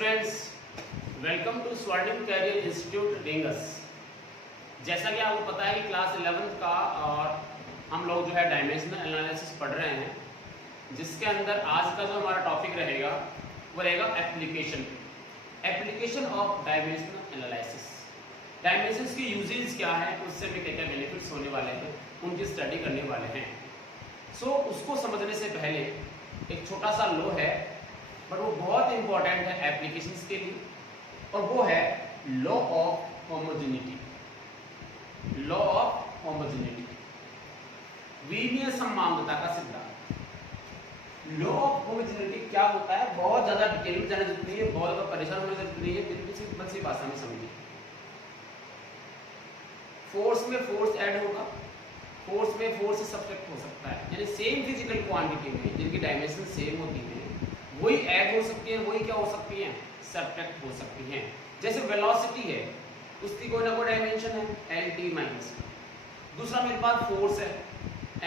Students, welcome to स्वर्णिम career institute डिंगस। जैसा कि आपको पता है कि क्लास 11th का और हम लोग जो है डायमेंशनल एनालिसिस पढ़ रहे हैं, जिसके अंदर आज का जो हमारा टॉपिक रहेगा वो रहेगा application of dimensional analysis. Dimensions की यूजेज क्या है, उससे भी क्या क्या बेनिफिट्स होने वाले हैं, उनकी स्टडी करने वाले हैं। सो उसको समझने से पहले एक छोटा सा लॉ है, बट वो बहुत इंपॉर्टेंट है एप्लीकेशंस के लिए, और वो है law of homogeneity. Law of homogeneity, वीनीय समांगता का सिद्धांत। लॉ ऑफ होमोजेनिटी क्या होता है, बहुत ज्यादा डिटेल में जाने जरूरत नहीं है, बहुत ज्यादा परेशान होने जरूरत नहीं है, बिल्कुल सिंपल सी भाषा में समझिए। फोर्स में फोर्स ऐड होगा, फोर्स में फोर्स से सब्ट्रैक्ट हो सकता है, यानी सेम फिजिकल क्वांटिटी में जिनकी डायमेंशन सेम होती है वही ऐड हो सकती है, वही क्या हो सकती है, सब्ट्रैक्ट हो सकती हैं। जैसे वेलोसिटी है, उसकी कोई ना कोई डायमेंशन है lt माइनस, दूसरा मेरे पास फोर्स है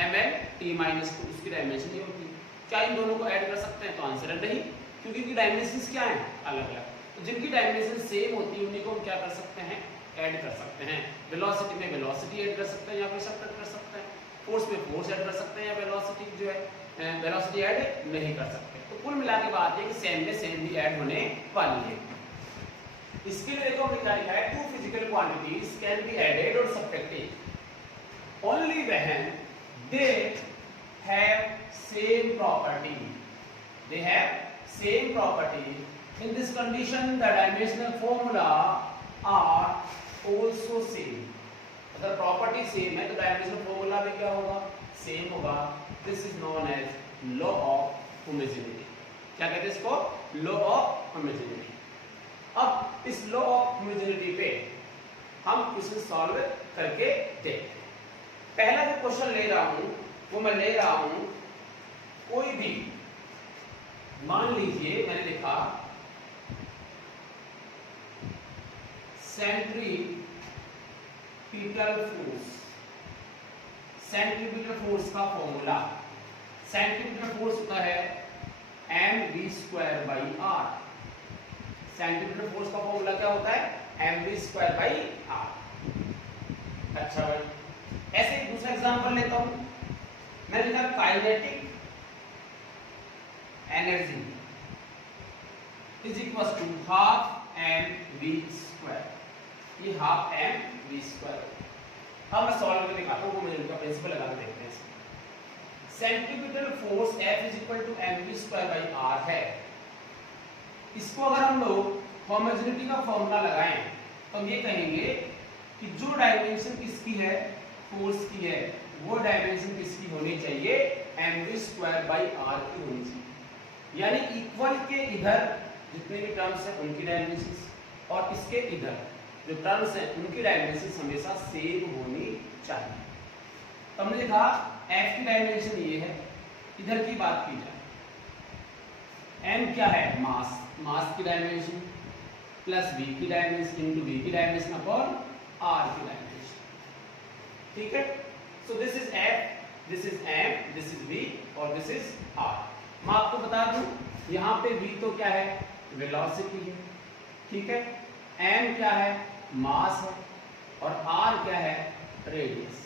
ml t माइनस, उसकी डायमेंशन नहीं होती। क्या इन दोनों को ऐड कर सकते हैं? तो आंसर है नहीं, क्योंकि इनकी डायमेंशंस क्या हैं, अलग अलग। तो जिनकी डायमेंशन सेम होती है उन्हीं को हम क्या कर सकते हैं, ऐड कर सकते हैं। वेलोसिटी में वेलोसिटी ऐड कर सकते हैं या फिर सब्ट्रैक्ट कर सकते हैं, फोर्स में फोर्स ऐड कर सकते हैं या वेलोसिटी जो है वेलोसिटी ऐड नहीं कर सकते। तो कुल मिला के बात है कि सेम में सेम भी ऐड होने वाली है। इसके लिए देखो लिखा है two physical quantities can be added और subtracted only when they have same property. They have same property. In this condition the dimensional formula are also same. अगर प्रॉपर्टी सेम है तो डायमेंशनल फॉर्मूला भी क्या होगा, सेम होगा। This is known as law of homogeneity. क्या कहते हैं इसको? Law of homogeneity. अब इस लॉ ऑफ होमोजेनिटी पे हम इसे सॉल्व करके देखते हैं। पहला जो क्वेश्चन ले रहा हूं वो मैं ले रहा हूं कोई भी, मान लीजिए मैंने लिखा सेंट्रीपिटल फोर्स। सेंट्रीपिटल फोर्स का फॉर्मूला, सेंट्रीपिटल फोर्स होता है mv²/r। सेंट्रीपिटल फोर्स का फॉर्मूला क्या होता है, mv²/r। अच्छा भाई, ऐसे एक दूसरा एग्जांपल लेता हूं। मैंने लिखा kinetic energy is equal to half mv²। ये हाफ mv²। अब मैं सॉल्व करके दिखाता हूं, मुझे इनका प्रिंसिपल लगा के देखते हैं। Centripetal force F is equal to mv²/r है। इसको अगर हम लोग होमोजेनिटी का फॉर्मूला लगाएं तो हम ये कहेंगे कि जो डायमेंशन किसकी है, फोर्स की है, वो डायमेंशन किसकी होनी चाहिए, mv²/r की होनी चाहिए। यानी इक्वल के इधर जितने भी टर्म्स हैं उनकी डायमेंशंस, और इसके इधर जो टर्म्स हैं उनकी डायमेंशंस हमेशा सेम होनी चाहिए। तो हमने देखा f की डायमेंशन ये है, इधर की बात की जाए m क्या है, मास, मास की डायमेंशन प्लस v की डायमेंशन इनटू v की डायमेंशन अपॉन r की डायमेंशन। ठीक है, सो this is f, this is m, this is v और दिस इज r। मैं आपको बता दूं यहाँ पे v तो क्या है, वेलोसिटी है, ठीक है, m क्या है, मास है, और r क्या है, रेडियस।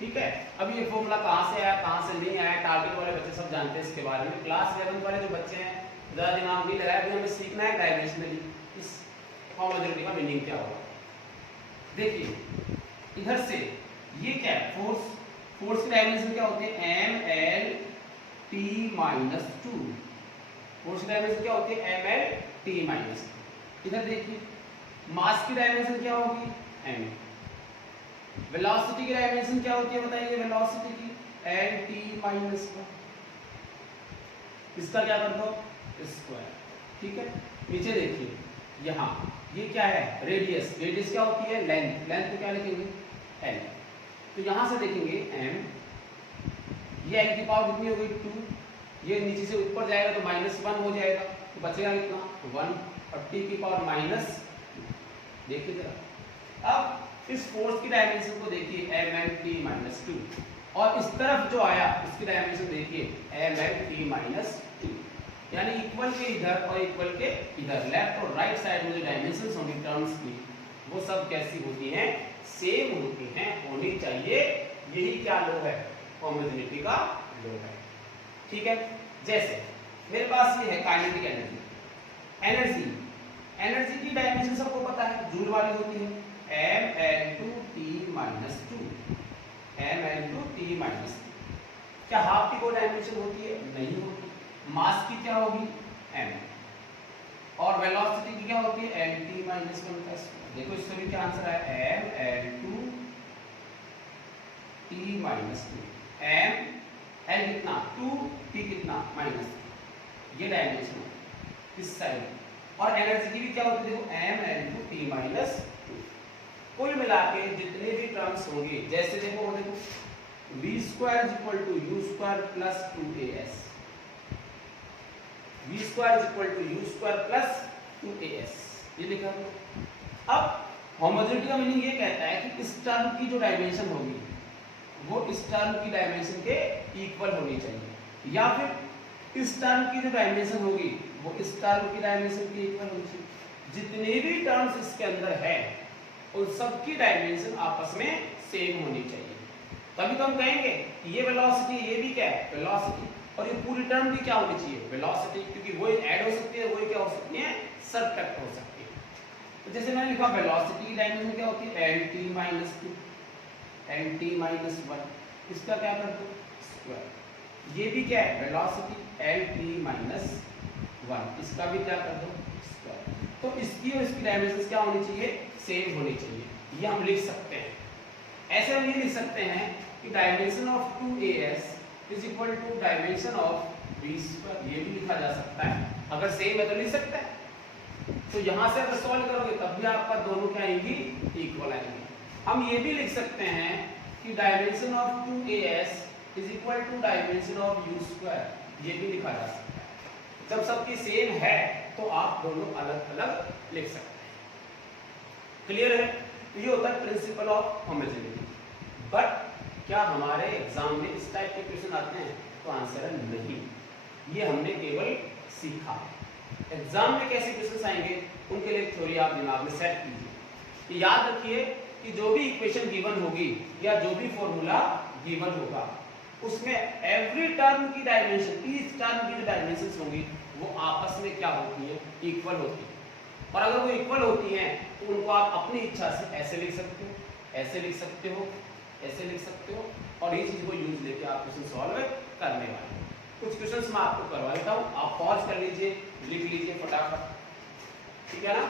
ठीक है, अब ये फॉर्मूला कहाँ से आया, कहाँ से नहीं आया, टारगेट वाले बच्चे सब जानते हैं इसके बारे में। क्लास 11 वाले जो बच्चे हैं ज़्यादा दिमाग नहीं लगाया, अभी हमें सीखना है डायमेंशनली इस होमोजेनिटी का मीनिंग क्या होगा। देखिए इधर से ये क्या है, फोर्स, फोर्स की डायमेंशन क्या होती है, mlt-2। फोर्स की डायमेंशन क्या होती है, mlt-2। इधर देखिए मास की डायमेंशन क्या होगी, m। वेलोसिटी की डायमेंशन क्या होती है बताइए, वेलोसिटी की lt-1। इसका क्या कर दो, स्क्वायर। ठीक है, नीचे देखिए यहाँ ये क्या है, रेडियस। रेडियस क्या होती है, लेंथ। लेंथ को क्या लिखेंगे, l। तो यहाँ से देखेंगे m, ये l की पावर कितनी हो गई, 2। ये नीचे से ऊपर जाएगा तो -1 हो जाएगा, तो बचेगा कितना, 1, और t की पावर माइनस। देखिए जरा, अब इस फोर्स की डायमेंशन को देखिए mlt-2, और इस तरफ जो आया उसकी डायमेंशन देखिए mlt-2। यानी इक्वल के इधर और इक्वल के इधर, लेफ्ट और राइट साइड में जो डायमेंशंस होंगी टर्म्स की वो सब कैसी होती हैं, सेम होती हैं, होनी चाहिए। यही क्या लो है, होमोजेनिटी का लो है। ठीक है, जैसे मेरे पास ये है काइनेटिक एनर्जी, एनर्जी की डायमेंशन सबको पता है, जूल वाली होती है, mL/T-2, mL/T-2। क्या हाफ की कोई डायमेंशन होती है? नहीं होती। मास की क्या होगी, m, और वेलोसिटी की क्या होती है, mt-1+। देखो इससे भी क्या आंसर है, mL/T-2, m l कितना 2, t कितना -, ये डायमेंशन है इस साइड। और एनर्जी की भी क्या होती है, देखो mL/T-2। कुल मिला के जितने भी टर्म्स होंगे, जैसे देखो v² = u² + 2as, v² = u² + 2as, ये लिखा है। अब होमोजेनिटी का मीनिंग ये कहता है कि इस टर्म की जो डायमेंशन होगी वो इस टर्म की डायमेंशन के इक्वल होनी चाहिए, या फिर इस टर्म की जो डायमेंशन होगी वो इस टर्म की डायमेंशन के इक्वल होनी चाहिए। जितने भी टर्म्स इसके अंदर है उन सब की डायमेंशन आपस में सेम होनी चाहिए, तभी तो हम कहेंगे कि ये वेलोसिटी, ये भी क्या है, वेलोसिटी, और ये पूरी टर्म भी क्या होनी चाहिए, वेलोसिटी, क्योंकि वही ऐड हो सकती है, वही क्या हो सकती है, सबट्रैक्ट हो सकती है। तो जैसे मैंने लिखा वेलोसिटी की डायमेंशन क्या होती है, lt-2, lt-1, इसका क्या कर दो स्क्वायर। ये भी क्या है, वेलोसिटी lt-1, इसका भी क्या कर दो स्क्वायर। तो इसकी और इसकी डायमेंशन क्या होनी चाहिए, सेम होनी चाहिए। ये हम लिख सकते हैं, ऐसे हम ये लिख सकते हैं कि dimension of 2as = dimension of v², ये भी लिखा जा सकता है, अगर सेम है तो लिख सकते हैं। तो यहाँ से अगर सॉल्व करोगे तब भी आपका दोनों क्या आएंगी, इक्वल आएंगी। हम ये भी लिख सकते हैं कि dimension of 2as = dimension of u², ये भी लिखा जा सकता है। जब सबकी सेम है तो आप दोनों अलग अलग लिख सकते हैं। क्लियर है? तो ये होता है प्रिंसिपल ऑफ होमोजेनिटी। बट क्या हमारे एग्जाम में इस टाइप के क्वेश्चन आते हैं? तो आंसर है नहीं, ये हमने केवल सीखा है। एग्जाम में कैसे क्वेश्चन आएंगे उनके लिए थ्योरी आप दिमाग में सेट कीजिए। याद रखिए कि जो भी इक्वेशन गिवन होगी या जो भी फॉर्मूला गिवन होगा उसमें एवरी टर्म की डायमेंशन, इस टर्म की जो डायमेंशंस होंगी वो आपस में क्या होती है, इक्वल होती है। और अगर वो इक्वल होती हैं तो उनको आप अपनी इच्छा से ऐसे लिख सकते हो, ऐसे लिख सकते हो, ऐसे लिख सकते हो, और इस चीज को यूज लेके आप क्वेश्चन सॉल्व करने वाले हैं। कुछ क्वेश्चंस मैं आपको करवा देता हूं, आप पॉज कर लीजिए, लिख लीजिए फटाफट, ठीक है ना।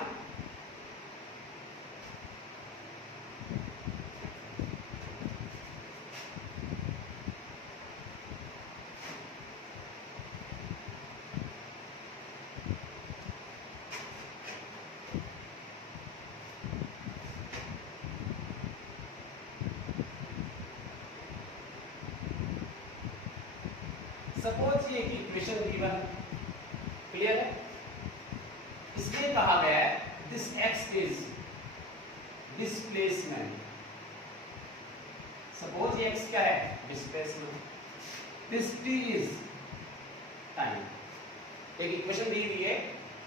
सपोज ये इक्वेशन गिवन, क्लियर है, इसलिए कहा गया है this x is displacement. Suppose ये x क्या है, displacement, this t is time. एक इक्वेशन दी हुई है,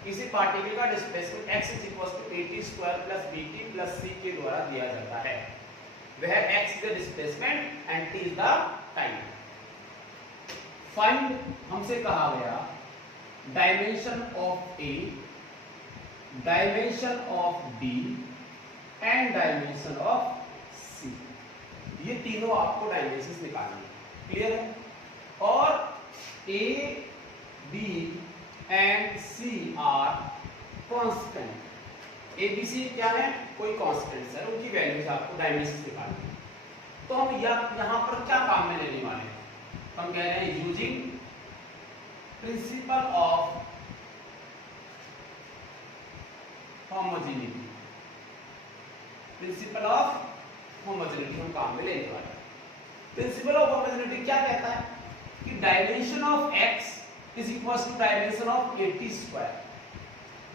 किसी पार्टिकल का displacement x = at² + bt + c के द्वारा दिया जाता है, where x is the displacement and t is the time। Find हमसे कहा गया dimension of A, dimension of B and dimension of C। ये तीनों आपको डायमेंशंस निकालने, क्लियर है। और A, B and C are constant. A, B, C क्या है, कोई कांस्टेंट्स है, उनकी वैल्यूज आपको डायमेंशंस निकालनी। तो हम यहाँ पर क्या काम में लेने वाले हैं, हम कह रहे हैं using principle of homogeneity. Principle of homogeneity हम काम में लेने वाले हैं। प्रिंसिपल ऑफ होमोजेनिटी क्या कहता है कि dimension of x = dimension of at²।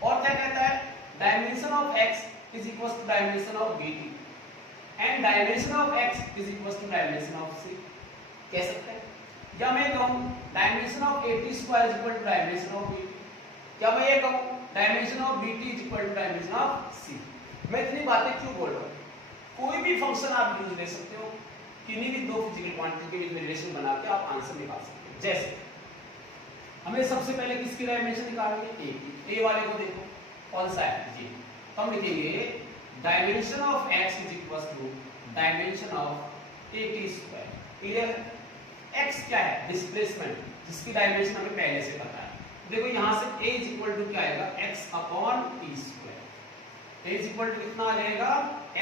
और क्या कहता है, dimension of x = dimension of bt and dimension of x = dimension of c। कह सकते हैं या मैं कहूं dimension of AT square is equal to dimension of BT, क्या मैं ये कहूं dimension of BT is equal to dimension of C। मैं इतनी बातें क्यों बोल रहा हूं? कोई भी फंक्शन आप यूज ले सकते हो, किन्हीं भी दो फिजिकल क्वांटिटी के बीच में रिलेशन बना के आप आंसर निकाल सकते हो। जैसे हमें सबसे पहले किसकी डायमेंशन निकालनी है? A वाले को देखो कौन सा है ये, हम लिखेंगे dimension of x is equal to dimension of AT square. Clear? x क्या है? डिस्प्लेसमेंट, जिसकी डायमेंशन हमें पहले से पता है। देखो यहां से a इज इक्वल टू क्या आएगा? x upon t square. a is equal to कितना आ जाएगा?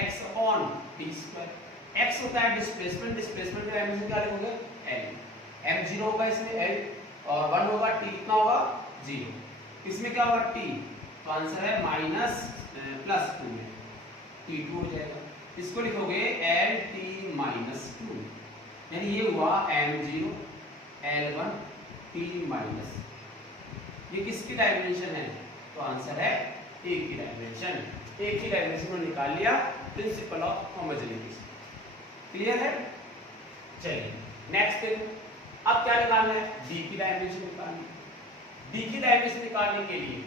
x upon t square. x होता है डिस्प्लेसमेंट, डिस्प्लेसमेंट का डायमेंशन क्या लिखोगे? l। m0 होगा इसमें l, और 1 होगा, t कितना होगा? 0। इसमें क्या होगा? t, तो आंसर है माइनस प्लस 2 में t2 हो जाएगा। इसको लिखोगे lt माइनस 2, यानी ये हुआ m0 l1 t माइनस, ये किसकी डायमेंशन है? तो आंसर है a की डायमेंशन। a की डायमेंशन को निकाल लिया, प्रिंसिपल ऑफ होमोजेनिटी। क्लियर है? चलिए नेक्स्ट देखो, अब क्या निकालना है? d की डायमेंशन निकालनी है। d की डायमेंशन निकालने के लिए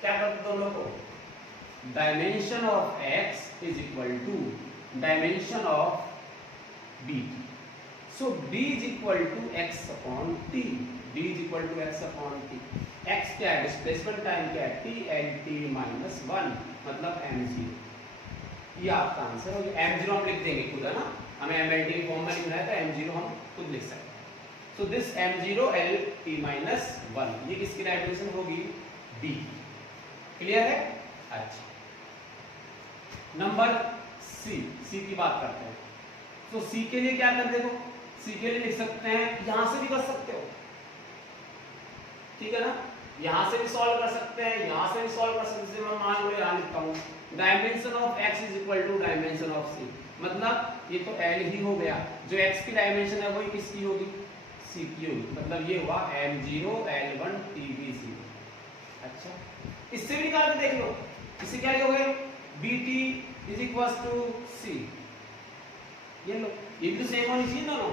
क्या करते दोनों को? Dimension of x is equal to dimension of b। So d is equal to x upon t, d is equal to x upon t। x क्या है? डिस्प्लेसमेंट टाइम क्या है? t lt माइनस 1 मतलब m0। ये आपका answer हो गया। m0 हम लिख देंगे खुद, है ना, हमें mlt फॉर्म में लिखना है तो m0 हम खुद लिख सकते हैं। So this m0 lt minus 1, ये किसकी डायमेंशन होगी? d। क्लियर है? अच्छा, नंबर C की बात करते हैं। तो C के लिए क्या कर, देखो C के लिए लिख सकते हैं, यहां से भी कर सकते हो, ठीक है ना, यहां से भी सॉल्व कर सकते हैं, यहां से भी सॉल्व कर सकते हैं। मैं मान लो यहां लिखता हूं dimension of x is equal to dimension of C, मतलब ये तो L ही हो गया, जो x की डायमेंशन है वही किसकी होगी? C की होगी, मतलब ये हुआ m0 l1 tb0। अच्छा, इससे भी निकाल के देख लो, इससे क्या लिखोगे? bt is equal to C, ये लो, ये भी तो सेम होनी चाहिए दोनों।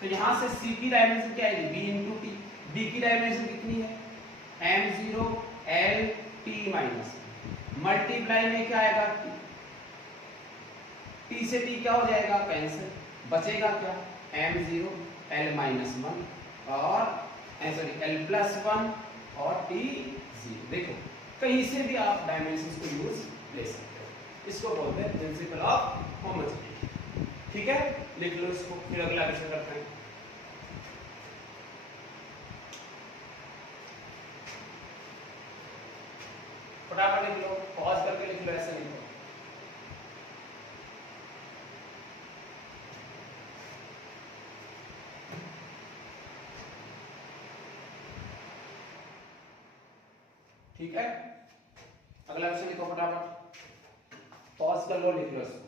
तो यहां से C की डायमेंशन क्या आएगी? b into T. d की डायमेंशन कितनी है? m0 l t minus, multiply में क्या आएगा? t से t क्या हो जाएगा? कैंसिल, बचेगा क्या? m0 l माइनस 1 और सॉरी l प्लस 1 और t 0। देखो कहीं से भी आप डायमेंशंस को यूज ले सकते हो, इसको बोलते हैं प्रिंसिपल ऑफ होमोजेनिटी। ठीक है, लिख लो इसको, फिर अगला क्वेश्चन करते हैं। फटाफट लिख लो, पॉज करके लिख लो, ऐसे लिखो। ठीक है, अगला क्वेश्चन लिखो फटाफट, पॉज कर लो, लिख लो इसको,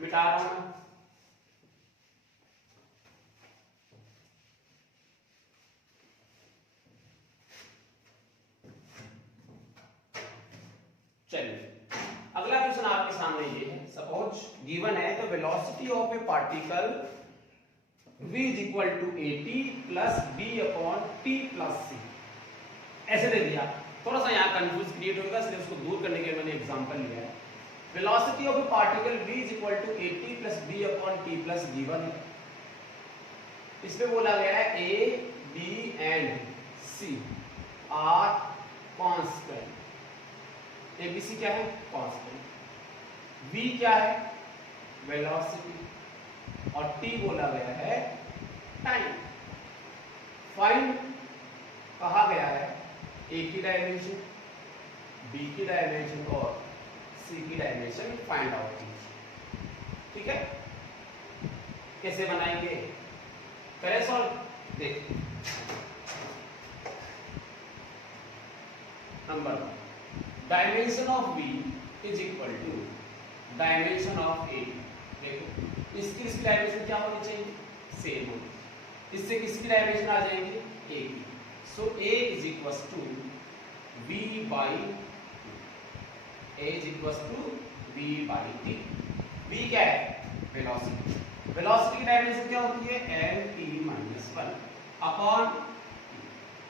मिटा रहा हूं। चलिए अगला क्वेश्चन आपके सामने ये है, सपोज गिवन है तो velocity of a particle v is equal to at plus b upon t plus c, ऐसे दे दिया। थोड़ा सा यहाँ कंफ्यूज क्रिएट होगा, इसलिए उसको दूर करने के लिए मैंने एग्जांपल लिया है। Velocity of a particle v is equal to at plus b upon t plus given है। इसमें बोला गया है a b and c are constant. ABC क्या है? कांस्टेंट। v क्या है? वेलोसिटी, और t बोला गया है टाइम। फाइंड कहा गया है a की डायमेंशन, b की डायमेंशन और c की डायमेंशन फाइंड आउट कीजिए। ठीक है, कैसे बनाएंगे? करें सॉल्व, देख। Number 1, dimension of b is equal to dimension of a। देखो इसकी डायमेंशन क्या होनी चाहिए? सेम होनी चाहिए। इससे किसकी डायमेंशन आ जाएंगी? a की। So a is equal to v by a is equal to v by t। v क्या है? वेलोसिटी। वेलोसिटी की डायमेंशन क्या होती है? L T minus one upon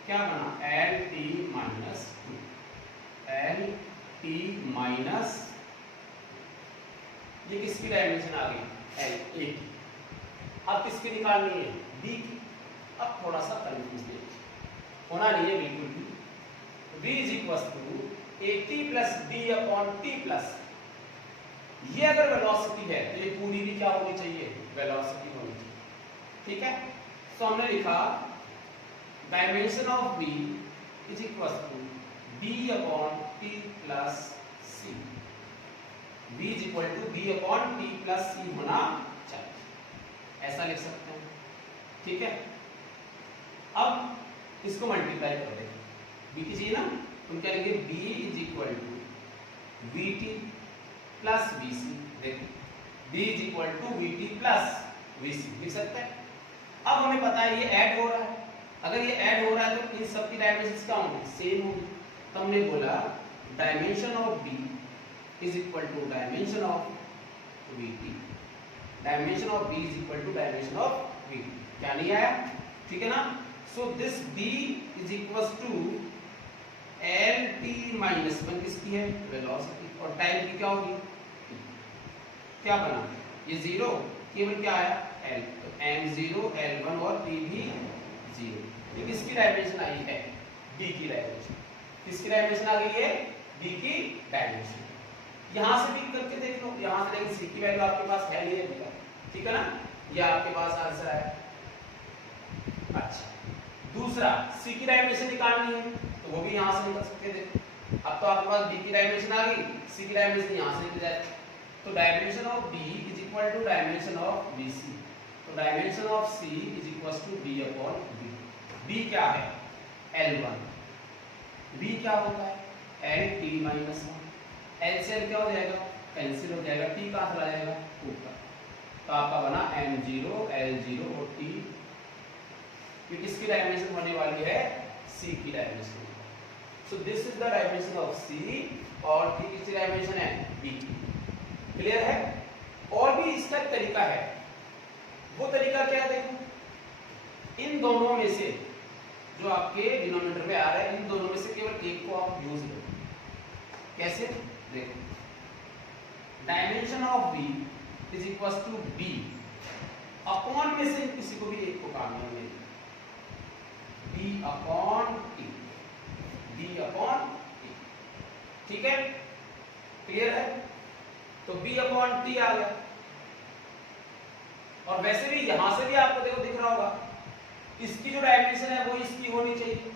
क्या बना? L T minus two, L T minus, ये किसकी डायमेंशन आ गई? एल, ए की। अब किसकी निकालनी है? बी की। अब थोड़ा सा कंफ्यूज होना नहीं है बिल्कुल भी। v is equal to A T plus B upon T plus, ये अगर वेलोसिटी है तो ये पूरी भी क्या होनी चाहिए? वेलोसिटी होनी चाहिए। ठीक है, तो हमने लिखा dimension of v is equal to b upon t plus c, v is equal to b upon t plus c होना चाहिए, ऐसा लिख सकते हैं। ठीक है, अब इसको मल्टीप्लाई कर दें, b की चाहिए ना, तो क्या लिखेंगे? b is equal to vt plus vc, देखो b is equal to vt plus vc लिख सकते हैं। अब हमें पता है ये ऐड हो रहा है, अगर ये ऐड हो रहा है तो इन सब की डायमेंशंस क्या होंगी? सेम होंगी। तो हमने बोला dimension of b is equal to dimension of vt, dimension of b is equal to dimension of vt। क्या नहीं आया? ठीक है ना। So this b is equal to L T minus one, किसकी है? वेलोसिटी, और टाइम की क्या होगी? क्या बना? ये जीरो, केवल क्या आया? एल, तो एम जीरो, एल वन और टी भी जीरो। ये किसकी डायमेंशन आई है? बी की डायमेंशन। किसकी डायमेंशन आ गई है? बी की डायमेंशन। यहां से भी करके देख लो, यहां से लेकिन सी की वैल्यू आपके पास है नहीं है, ठीक है ना, ये आपके पास आंसर है। अच्छा, दूसरा सी की डायमेंशन निकालनी है तो वो भी यहां से निकल सकते थे। अब तो आपके पास बी की डायमेंशन आ गई, सी की डायमेंशन यहां से निकल जाए, तो dimension of B is equal to dimension of BC, तो dimension of C is equal to B upon B. B क्या है? L1, बी क्या होता है? L T minus one, L से एल क्या हो जाएगा? कैंसिल हो जाएगा, टी कहां चला जाएगा? ऊपर, तो आपका बना m0, L0 और t, ये किसकी डायमेंशन होने वाली है? c की dimension. So this is the dimension of c, और t किसकी डायमेंशन है? b। क्लियर है? और भी इसका तरीका है, वो तरीका क्या है? देखो, इन दोनों में से जो आपके डिनोमिनेटर में आ रहा है, इन दोनों में से केवल एक को आप यूज करो। कैसे? देखो, dimension of b is equal to b upon में से किसी को भी एक को काम है, b upon t, b upon t। ठीक है, क्लियर है? तो b अपॉन t आ गया, और वैसे भी यहां से भी आपको देखो दिख रहा होगा, इसकी जो डायमेंशन है वो इसकी होनी चाहिए,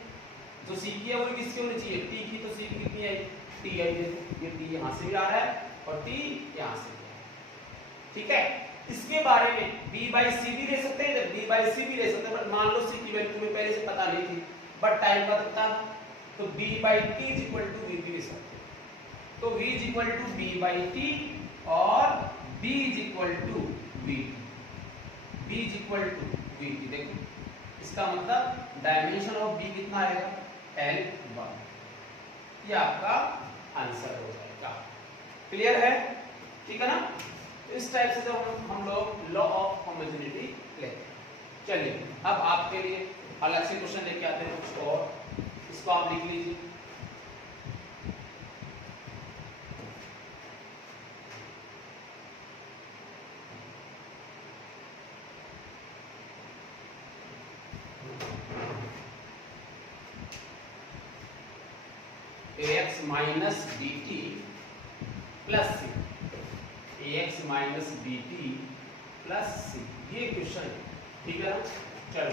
जो c की है वो किसकी होनी चाहिए? t की, तो c की कितनी आई? t आई। देखो ये t यहां से भी आ रहा है और t यहां से भी। ठीक है, इसके बारे में b बाई c भी ले सकते हैं, b बाई c भी ले सकते हैं, बट मान लो c की वैल्यू तुम्हें पहले से पता नहीं थी, बट टाइम का पता था, तो b by t is equal to v भी ले सकते हैं। तो v is equal to b by t और b is equal to v, b is equal to v। देखो, इसका मतलब डायमेंशन ऑफ b कितना आएगा? L1। ये आपका आंसर हो जाएगा। क्लियर है? ठीक है ना। तो इस टाइप से जब हम लोग लॉ ऑफ होमोजेनिटी लेते हैं। चलिए, अब आपके लिए अलग से क्वेश्चन लेके आते हैं कुछ और, इसको आप लिख लीजिए। ax minus bt plus C, ax minus bt plus C, ये क्वेश्चन है। ठीक है ना। चलो,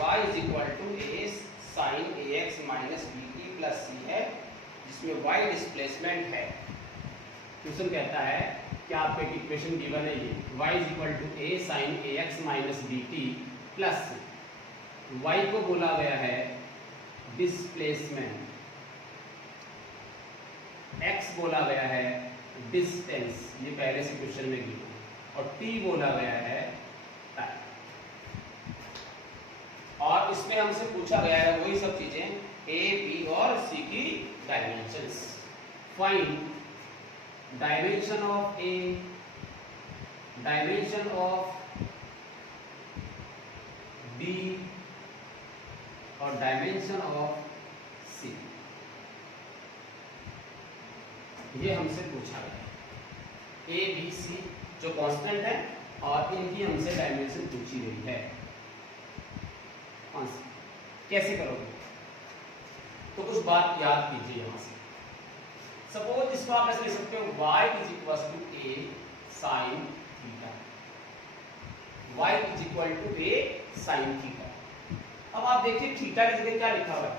y is equal to a sine ax minus bt plus C है, जिसमें y डिस्प्लेसमेंट है। क्वेश्चन कहता है कि आपको एक इक्वेशन गिवन है ये, y is equal to a sine ax minus bt plus C, y को बोला गया है डिस्प्लेसमेंट, x बोला गया है डिस्टेंस, ये पहले से क्वेश्चन में गिवन, और t बोला गया है टाइम। और अब इसमें हमसे पूछा गया है वही सब चीजें ए बी और सी की dimensions. Find dimension of A, dimension of B और डायमेंशन ऑफ सी। ये हमसे पूछा गया ए बी सी जो कांस्टेंट है और इनकी हमसे डायमेंशन पूछी गई है। कैसे करोगे? तो कुछ बात याद कीजिए यहां से। सपोज इसको आप ऐसे लिख सकते हो y is equal to a sin theta, y is equal to a sin theta. अब आप देखिए थीटा की जगह क्या लिखा हुआ है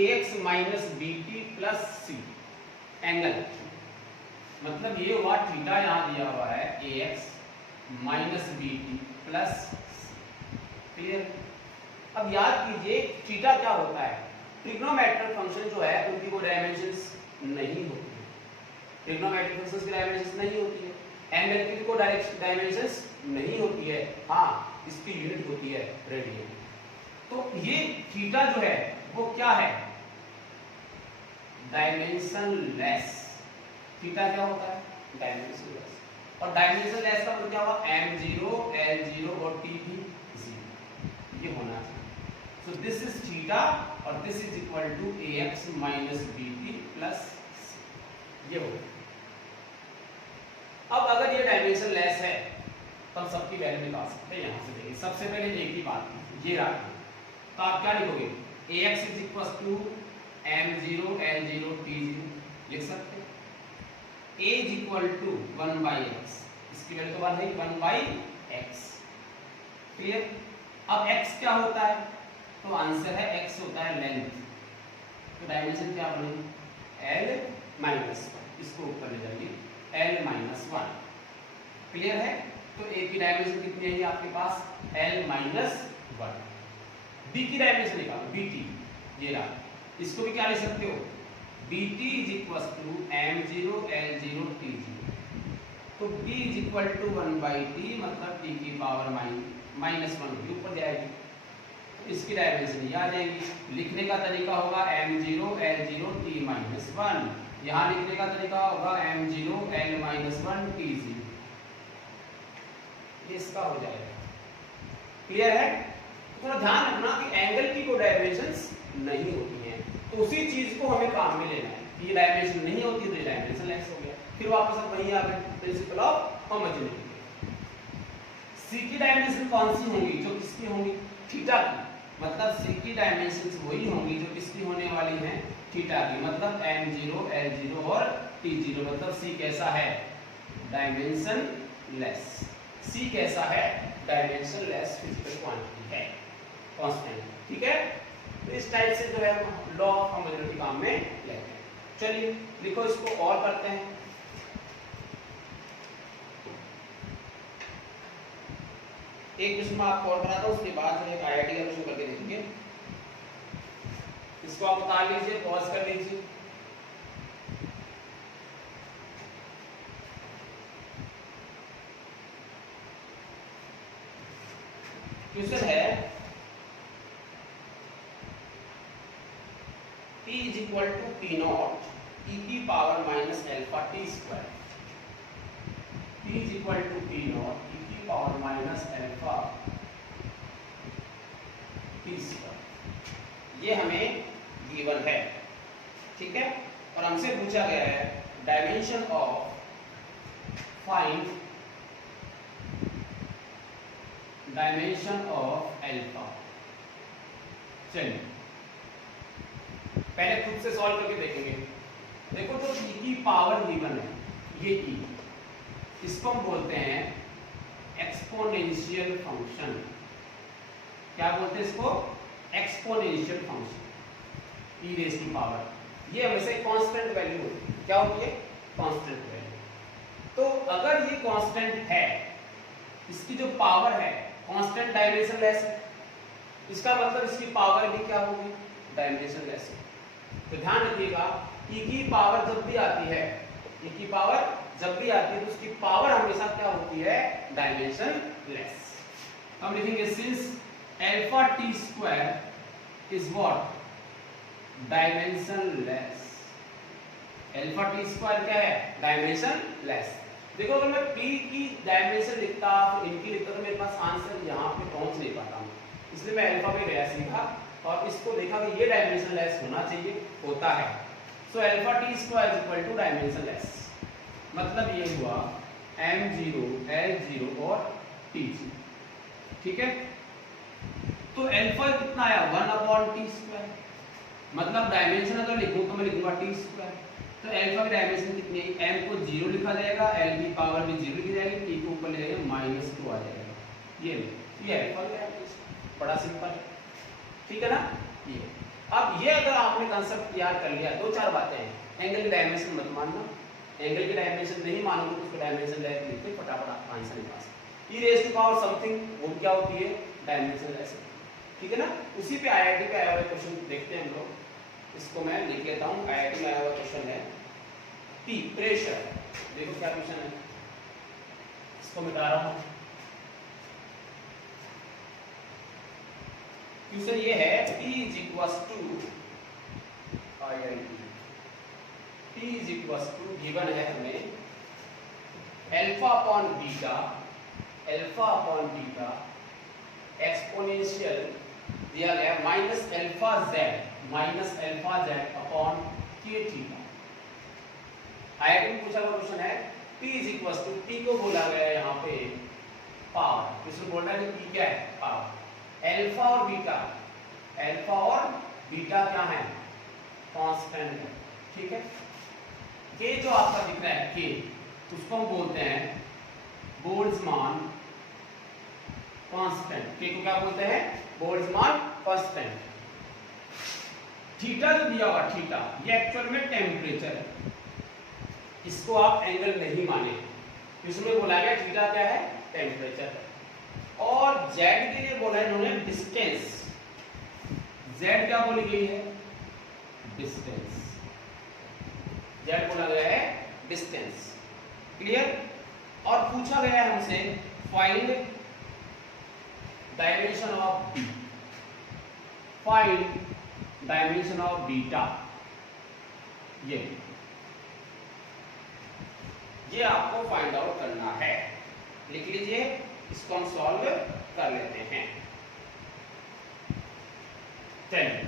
ax minus bt plus c angle, मतलब ये हुआ थीटा यहां दिया हुआ है ax minus bt plus clear. अब याद कीजिए थीटा क्या होता है, ट्रिग्नोमेट्रिक फंक्शन जो है उनकी कोई डायमेंशंस नहीं होती है, ट्रिग्नोमेट्रिक फंक्शंस की डायमेंशंस नहीं होती है, एंगल की भी कोई डायमेंशंस नहीं होती है, हाँ इसकी यूनिट होती है रेडियन। तो ये थीटा जो है वो क्या है, डायमेंशनलेस। थीटा क्या होता है, डायमेंशनलेस। और डायमेंशनलेस का मतलब क्या हुआ, m0 l0 और t भी 0 ये होना चाहिए। So this is theta और this is equal to ax minus bt plus c, ये हो। अब अगर ये डायमेंशन लेस है तो हम सबकी वैल्यू निकाल सकते हैं यहाँ से। देखिए सबसे पहले एक ही बात ये रखना, तो आप क्या लिखोगे ax is equal to m0 l0 t0 लिख सकते हैं, a is equal to 1 by x, इसकी वैल्यू तो 1 है 1 by x क्लियर। अब x क्या होता है, तो आंसर है x होता है लेंथ, तो डायमेंशन क्या बनेगी l माइनस 1, इसको ऊपर ले जाइए l माइनस 1 क्लियर है। तो a की डायमेंशन कितनी है आपके पास l माइनस 1। b की डायमेंशन निकालो bt, ये रहा, इसको भी क्या लिख सकते हो bt is equal to m0 l0 t0, तो b is equal to 1 by t मतलब t की पावर माइनस 1 होगी, ऊपर जाएगी, इसकी डायमेंशन ये आ जाएगी। लिखने का तरीका होगा m0 l0 t माइनस 1, यहाँ लिखने का तरीका होगा m0 l माइनस 1 t0, इसका हो जाएगा क्लियर है। थोड़ा ध्यान रखना कि एंगल की कोई डायमेंशंस नहीं होती हैं, तो उसी चीज को हमें काम में लेना है कि ये डायमेंशन नहीं होती तो ये डायमेंशन लेस हो गया, फिर वापस अब वही आ गए प्रिंसिपल ऑफ होमोजेनिटी। सी की डायमेंशन कौन सी होंगी, जो किसकी होंगी थीटा की, मतलब सी की डायमेंशंस वही होंगी जो किसकी होने वाली हैं थीटा की, मतलब m0 l0 और t0, मतलब सी कैसा है डायमेंशन लेस, सी कैसा है डायमेंशन लेस फिजिकल क्वांटिटी है, कांस्टेंट, ठीक है। तो इस टाइप से जो है लॉ ऑफ होमोजेनिटी काम में लेते हैं। चलिए लिखो इसको और करते हैं। एक क्वेश्चन मैं आपको और कराता हूं, उसके बाद जो है आईआईटी का क्वेश्चन करके देखेंगे। इसको आप उतार लीजिए, पॉज कर लीजिए। क्वेश्चन है T is equal to T naught e की power minus alpha t square, T is equal to T naught e की power minus alpha t square, ये हमें गिवन है, ठीक है। और हमसे पूछा गया है dimension of, find dimension of alpha. चलिए पहले खुद से सॉल्व करके देखेंगे। देखो जो e की पावर गिवन है ये e, इसको हम बोलते हैं एक्सपोनेंशियल फंक्शन। क्या बोलते हैं इसको, एक्सपोनेंशियल फंक्शन, e रेज़ की पावर, ये हमेशा कांस्टेंट वैल्यू होती है। क्या होती है, कांस्टेंट वैल्यू। तो अगर ये कांस्टेंट है, इसकी जो पावर है कांस्टेंट डायमेंशन लेस है, इसका मतलब इसकी पावर भी क्या होगी डायमेंशन लेस है। तो ध्यान रखिएगा e की पावर जब भी आती है, e की पावर जब भी आती है तो उसकी पावर हमेशा क्या होती है डायमेंशन लेस। हम लिखेंगे since alpha T square is what? Dimensionless. Alpha T square क्या है? डायमेंशनलेस। देखो अगर मैं p की डायमेंशन लिखता तो इनकी लिखता तो मेरे पास आंसर यहाँ पे पहुंच नहीं पाता हूँ, इसलिए मैं अल्फा पे गया सीखा और इसको देखा कि ये डायमेंशनलेस होना चाहिए, होता है। So alpha T square equal to dimensionless, मतलब ये हुआ m0 l0 और t0, ठीक है। तो अल्फा कितना आया? 1/t², मतलब डायमेंशन अगर लिखूं तो मैं लिखूंगा t²। तो अल्फा की डायमेंशन कितनी है? m को 0 लिखा जाएगा, l की पावर भी 0 लिखी जाएगी, t को ऊपर ले जाएंगे -2 आ जाएगा। ये अल्फा की डायमेंशन, बड़ा सिंपल है, ठीक है ना। ये अब ये अगर आपने कांसेप्ट तैयार कर लिया, दो चार बातें हैं। एंगल की डायमेंशन मत मानना, एंगल की डायमेंशन नहीं मानोगे तो उसको डायमेंशन लिख के फटाफट आंसर निकाल सकते। e raise to power something, वो क्या होती है? डायमेंशनलेस, ठीक है ना। उसी पे आईआईटी पे आया हुआ क्वेश्चन देखते हैं हम लोग, इसको मैं लिख लेता हूँ। आईआईटी में आया हुआ क्वेश्चन है P प्रेशर, देखो क्या क्वेश्चन है, इसको मिटा रहा हूँ। क्वेश्चन ये है P is equals to IIT, P is equals to given है हमें alpha upon beta, alpha upon beta exponential दिया गया minus alpha Z upon K theta. IIT में पूछा हुआ क्वेश्चन है P is equals to, P को बोला गया है यहाँ पे पावर, इसको बोल रहा है कि P क्या है? पावर। अल्फा और बीटा, अल्फा और बीटा क्या है? कांस्टेंट है, ठीक है। के जो आपका दिख रहा है के, उसको हम बोलते हैं बोल्ट्जमान कांस्टेंट। के को क्या बोलते हैं? Boltzmann constant. थीटा जो दिया हुआ थीटा, ये एक्चुअल में टेम्परेचर है, इसको आप एंगल नहीं माने, इसमें बोला गया थीटा क्या है? टेम्परेचर। और जेड के लिए बोला है इन्होंने डिस्टेंस, जेड क्या बोली गई है? डिस्टेंस, जेड बोला गया है डिस्टेंस, क्लियर। और पूछा गया है हमसे find dimension of B, find dimension of beta, ये आपको फाइंड आउट करना है। लिख लीजिए, इसको हम सॉल्व कर लेते हैं। चलिए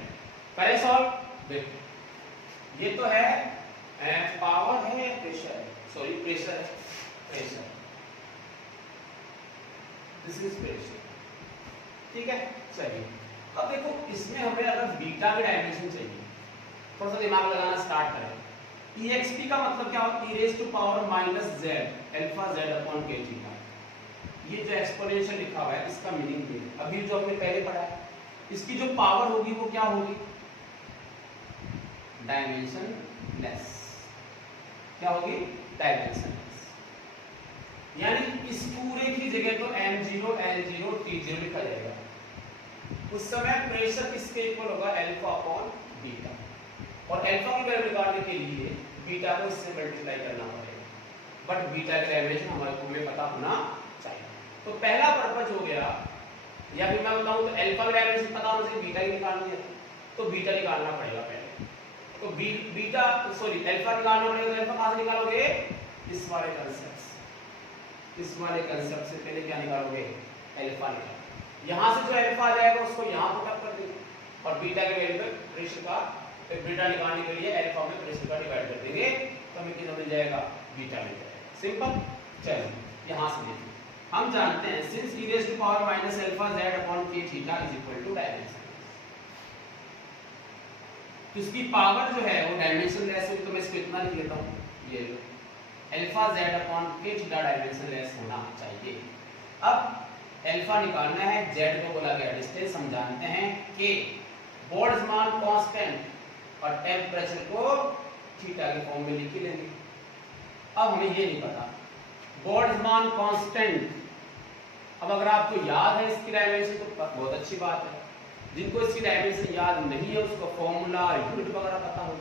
करें सॉल्व। देखो ये तो है पावर है, pressure, sorry pressure, pressure, this is pressure, ठीक है। चलिए अब देखो इसमें हमें अगर बीटा की डायमेंशन चाहिए, थोड़ा सा दिमाग लगाना स्टार्ट करें। exp का मतलब क्या होता है? e raise to power minus Z alpha Z upon K theta. ये जो एक्सपोनेंशियल लिखा हुआ है इसका मीनिंग ये है, अभी जो हमने पहले पढ़ा है, इसकी जो पावर होगी वो क्या होगी? डायमेंशनलेस। क्या होगी? डायमेंशनलेस। यानी इस पूरे की जगह तो m0 l0 t0 लिखा जाएगा। उस समय प्रेशर किसके इक्वल होगा? Alpha upon beta. और अल्फा की वैल्यू निकालने के लिए बीटा को इससे मल्टीप्लाई करना पड़ेगा, बट बीटा की डायमेंशन हमारे को में पता होना चाहिए। तो पहला पर्पस हो गया, या फिर मैं बताऊं तो अल्फा की डायमेंशन पता होना चाहिए, बीटा की निकालनी है तो बीटा निकालना पड़ेगा पहले। तो बीटा सॉरी अल्फा निकालना पड़ेगा, तो अल्फा कहां से निकालोगे? इस वाले कांसेप्ट से, इस वाले कांसेप्ट से पहले क्या निकालोगे? अल्फा निकालो। यहां से जो अल्फा आ जाएगा उसको यहां पुट अप कर देंगे और बीटा के वैल्यू पे प्रेशर का, बीटा निकालने के लिए अल्फा में प्रेशर का डिवाइड कर देंगे तो हमें कितना मिल जाएगा? बीटा मिल जाएगा। सिंपल। चलिए यहां से देखिए, हम जानते हैं since e raise to power minus alpha z upon k theta is equal to dimension, तो इसकी पावर जो है वो डायमेंशनलेस है, तो मैं इसको इतना लिख लेता हूं, ये लो alpha z upon k theta dimensionless होना चाहिए। अब अल्फा निकालना है, z को बोला गया डिस्टेंस, हम जानते हैं k बोल्ट्जमान कांस्टेंट और टेम्परेचर को थीटा के फॉर्म में लिख लेंगे। अब हमें ये नहीं पता बोल्ट्जमान कांस्टेंट, अब अगर आपको याद है इसकी डायमेंशन तो बहुत अच्छी बात है, जिनको इसकी डायमेंशन याद नहीं है उसको फॉर्मूला यूनिट वगैरह पता हो।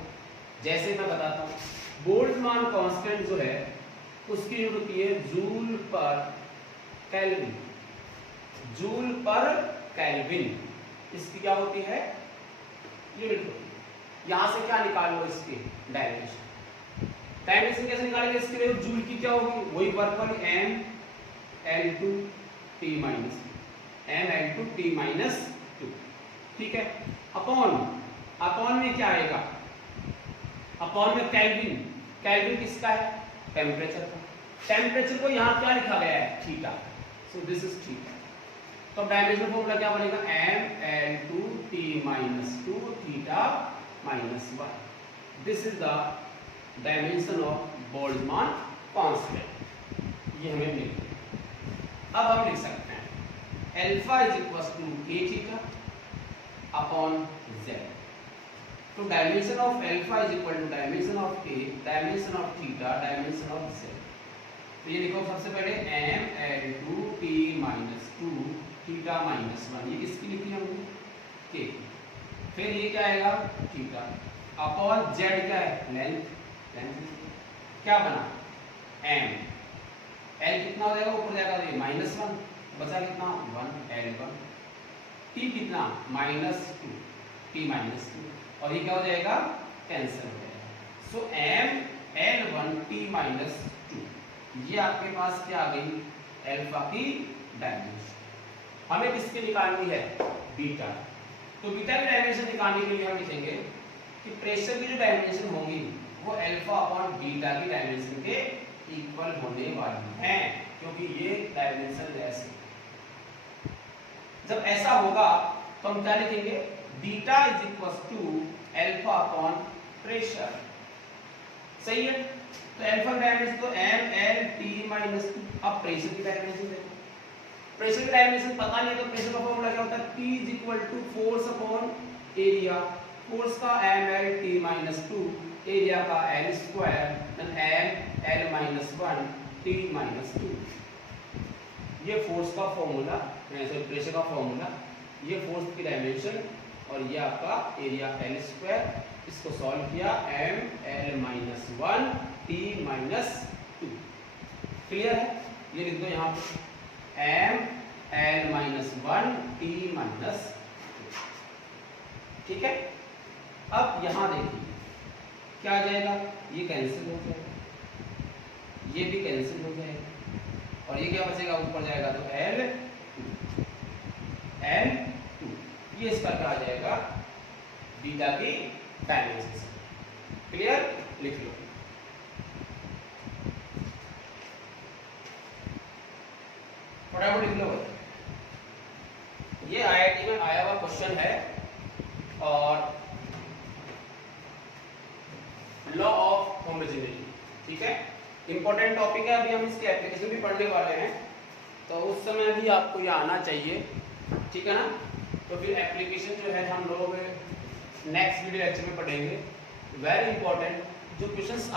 जैसे मैं बताता हूँ, बोल्ट्जमान कांस्टेंट जो है उसकी यूनिट होती है जूल पर केल्विन, जूल पर केल्विन, इसकी क्या होती है, यूनिट होती है। यहां से क्या निकाल लो, इसकी डायमेंशन। डायमेंशन कैसे निकालेंगे, इसके लिए जूल की क्या होगी, वही वर्क वाली m l2 t minus m l2 t minus 2, ठीक है। अपॉन में क्या आएगा, अपॉन में केल्विन, केल्विन किसका है, टेम्परेचर का। टेम्परेचर को यहाँ क्या लिखा गया है, theta, so this is theta. तो डायमेंशन फॉर्मूला क्या बनेगा, m l2 t minus 2 theta minus 1। This is the dimension of Boltzmann constant, ये हमें मिल गया। अब हम लिख सकते हैं alpha is equal to a theta upon z। तो dimension of alpha is equal to dimension of a, dimension of theta, dimension of z। तो ये लिखो सबसे पहले m l2 t minus 2 theta minus 1, ये किसकी लिखी हमने, k। फिर ये क्या आएगा, थीटा अपॉन z क्या है, लेंथ, क्या बना m, l कितना हो जाएगा, ऊपर जाएगा तो ये -1, बचा कितना 1 l1, t कितना -2 t -2, और ये क्या हो जाएगा, कैंसिल हो जाएगा। सो m l1 t -2, ये आपके पास क्या आ गई, अल्फा की डायमेंशन। हमें किसकी निकालनी है, बीटा। तो बीटा की डायमेंशन निकालने के लिए हम लिखेंगे कि प्रेशर की जो डायमेंशन होगी वो अल्फा अपॉन बीटा की डायमेंशन के इक्वल होने वाली है, क्योंकि ये डायमेंशन लेस है। जब ऐसा होगा तो हम क्या लिखेंगे, beta is equal to alpha upon pressure, सही है। तो अल्फा की डायमेंशन तो m l t माइनस 2। अब प्रेशर की डायमेंशन देखो, प्रेशर की डायमेंशन पता नहीं है तो प्रेशर का फॉर्मूला क्या होता है, P is equal to force upon area, force का m l t minus 2, area का l square, then m l minus 1 t minus 2। ये फोर्स का फॉर्मूला, प्रेशर का फॉर्मूला, ये फोर्स की डायमेंशन, और ये आपका एरिया l स्क्वायर। इसको सॉल्व किया m l minus 1 t minus 2, clear है। ये लिख दो यहाँ पे m l minus 1 t minus 2, ठीक है। अब यहाँ देखिए क्या आ जाएगा, ये कैंसिल हो जाएगा, ये भी कैंसिल हो जाएगा, और ये क्या बचेगा, ऊपर जाएगा तो l2, ये इसका क्या आ जाएगा, बीटा की डायमेंशन। क्लियर, लिख लो। फटाफट लिख लो। ये आईआईटी में आया हुआ क्वेश्चन है, और लॉ ऑफ होमोजेनिटी, ठीक है, इंपॉर्टेंट टॉपिक है। अभी हम इसके एप्लीकेशन भी पढ़ने वाले हैं, तो उस समय भी आपको ये आना चाहिए, ठीक है ना। तो फिर एप्लीकेशन जो है हम लोग नेक्स्ट वीडियो लेक्चर में पढ़ेंगे। वेरी इंपॉर्टेंट जो क्वेश्चंस